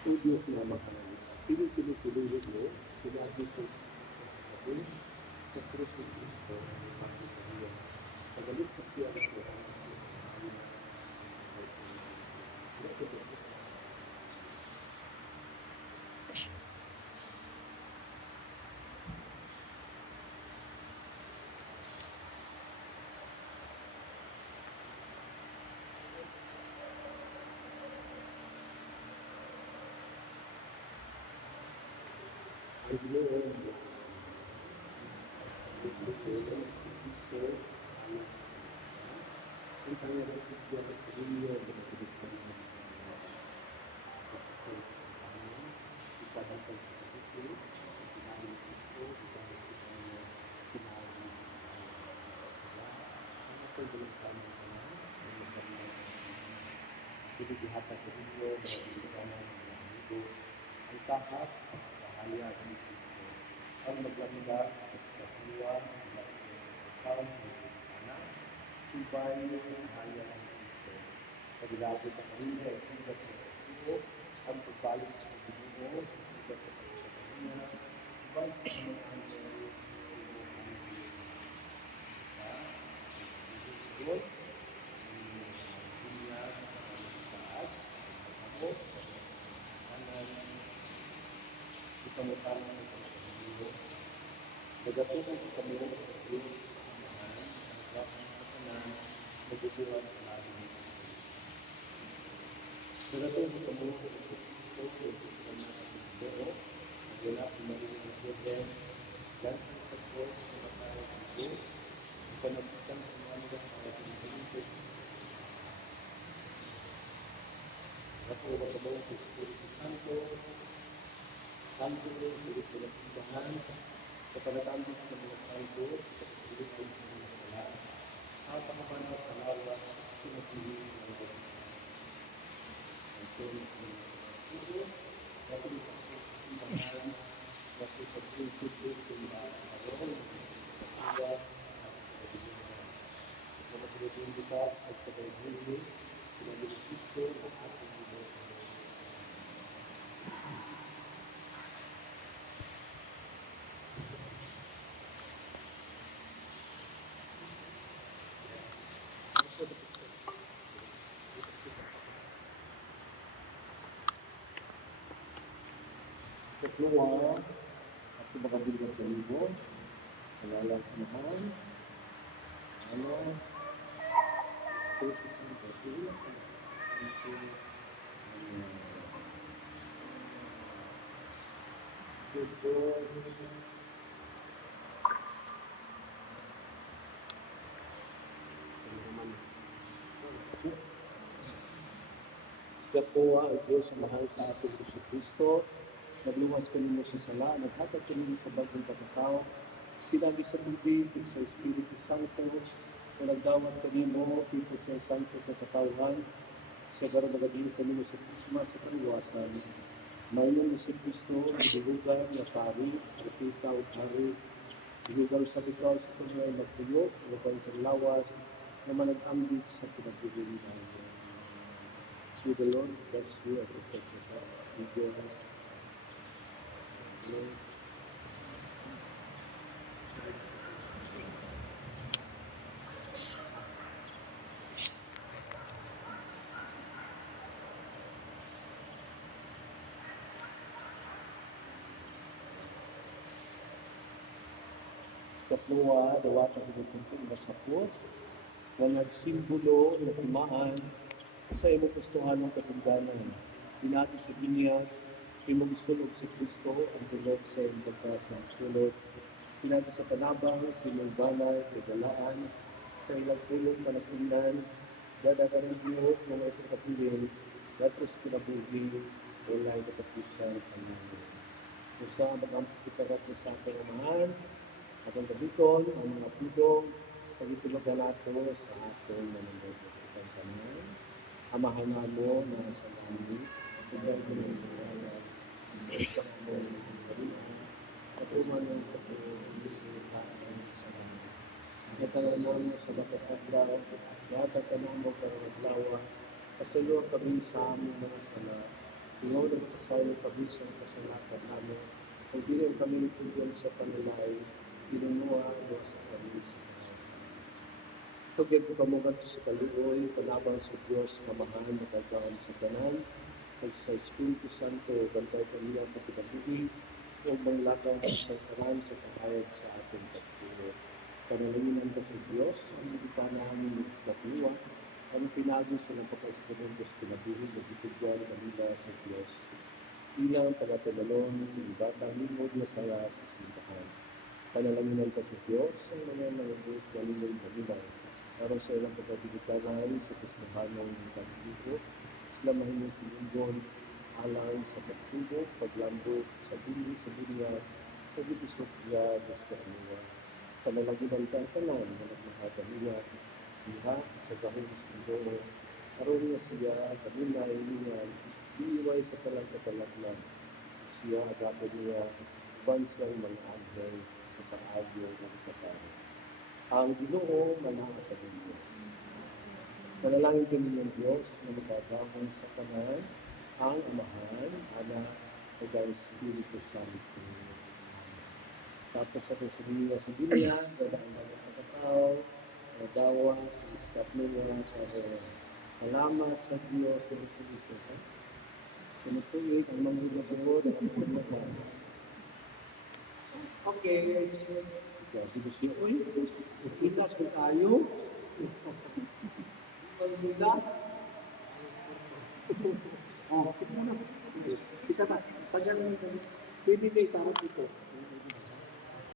O Diyos na mahal, pinipili-pilihin mo, pinagi sa gabi, sa krus ng Kristo, ang Bakit Maria. Pagalit pa siya at buwan siya sa bayan sa kahit ang Ginoo sa tulong si Kristo alam sa kanila. Ang kanya ng kutya at karinyo na magkalipan ng mga kapatid sa kanya, ipagatan sa kapatid, ang kinahin ng Kristo, ipagatan sa kanya, kinahin ng sila, ang matagalitan ng kanya, ang magkalipan ng kanya, pinigihatan karinyo, mga bilikanan, mga amigos, ang tahas at kahayag ni Kristo, ang maglamdag sa katuwa, mula sa pagkaw ng anak, subay sa kahayag ni Kristo. Pagilapit ang kanina ay sugat sa pagkuho, ang pagbalik sa pagbubuo, sugat sa pagkakaniya, subay sa mga angel, Diyos, ang bunyag, ang isaad, ang pagkakot, sa kanan, isang utang ng pagkakalimutan. Nagatukan ko kami sa Diyos sa samahan, ang lakang sa kanan, nagugulat sa lagi ng Kristo. Nagatukan ko kami sa Kristo, yung kanan at Kristo, naganap ng mahiling ng Kristo, gansang sa Diyos, na matay ang Diyos, ang panabutan sa mga para sa mga Nagatukan ko kami sa Espiritu Santo, Santo, Espiritu ng Simbahan, sa pagkatambik sa mga santo, sa Espiritu ng mga sala, at pagkapanaw sa lawas, pinagpili ng mga ang sulit ng puso, patuloy pa sa simbahan, kasi pagpulpulpul kung maaroon, sa katuwa, at pagkabilihan. Sa mga sinutong bukas at pagkabilihan, sinabi ng Kristo at ating Diyos. Keluar aku bakal beli ke ibu jalan semahan ano Espiritu Santo itu Kapuha o Diyos sa mahal sa ating Kristo, nagluwas kanimo sa sala, naghatag kanimo sa bagong pagkatao, pinagi sa tubig, sa Espiritu Santo, o nagdawat kanimo, ito sa Santo sa katawhan, sa garang nagadiin kanimo sa Krisma sa kaliwasan. Mayon si Kristo, dilugan na pari, arpita o pari, dilugan sa bitaw sa kanyang magpuyok, lugan sa lawas, na manag-ambit sa pinagbibilihan. May the Lord bless you and protect you. Be blessed. Lord. Sa katluwa, dawatan ko kung masapot, na nagsimbolo na tumaan sa imong gustuhan ng katungganan. Pinati sa binyag, imong sulog si Kristo, ang tulog sa imong pagkasunod. Pinati sa panabang, sa imong banay, kagalaan, sa ilang sulog panapunan, dadagan ng biyok na may kapilin, datos kinabuhi, walay katapusan sa mga. Usa ang mag-ampitarat sa ating amahan, at ang kabiton, ang mga pudong, pagitulagan nato sa ating mananagot sa kantanan. Amahan na mo na sa langit, tugay ko ng mga ikaw mo ng karina, at umanong kapatid sa ating sa langit. Natanan mo sa bakat adlaw, yata ka na mo karang adlaw, pasalo kami sa aming mga sala, Ikaw nagpasay ng pabisa ng kasalanan namin. Kung di rin kami nagtugon sa panulay, pinunuha mo sa kami sa tugyan ko kamugat sa kaluoy, panabang sa Diyos, kamahan, nagagawin sa kanan, at sa Espiritu Santo, bantay kaniya pagkakabuhi, o manglakaw at pagkaran sa kahayag sa ating pagtulog. Panalinginan ka sa Diyos, ang magkanahan ng iskatluwa, ang pinagi sa napakasalan Diyos kinabuhi, nagtutugyan kanila sa Diyos. Ilang pagkatumalon, ibata mo Diyos sa simbahan. Panalanginan ka sa Diyos, ang mga Diyos galing kanila, para sa ilang pagkabilikanan sa Kristohanong pag-ibig, sila mahinig sa linggon, alang sa pagtubok, paglambok, sa bunyag, pag-ibisok niya, sa kanila. Panalaginan ka ang tanan, na nagmahata niya, diha sa gahong sa mundo, aron niya siya, kaminay niya, iiway sa talang katalaglan. Siya, agapon niya, uban siyang mga anghel sa paagyo ng kataro. Ang Ginoo manakapagulo. Manalangin kami ng Diyos na magkagahon sa kanan, ang Amahan, Anak, at ang Espiritu Santo. Tapos ako sa dunya, dadaan ng pagkatao, nagawa, iskap niya, salamat sa Diyos na ito. Sinutuloy ang mga ilabot at ang mga ilabot. Okay. Jadi siya, uy, ilas mo tayo. Pagmula. Oh, kita tak. Pagyan lang ito. Pwede kayo tarot ito.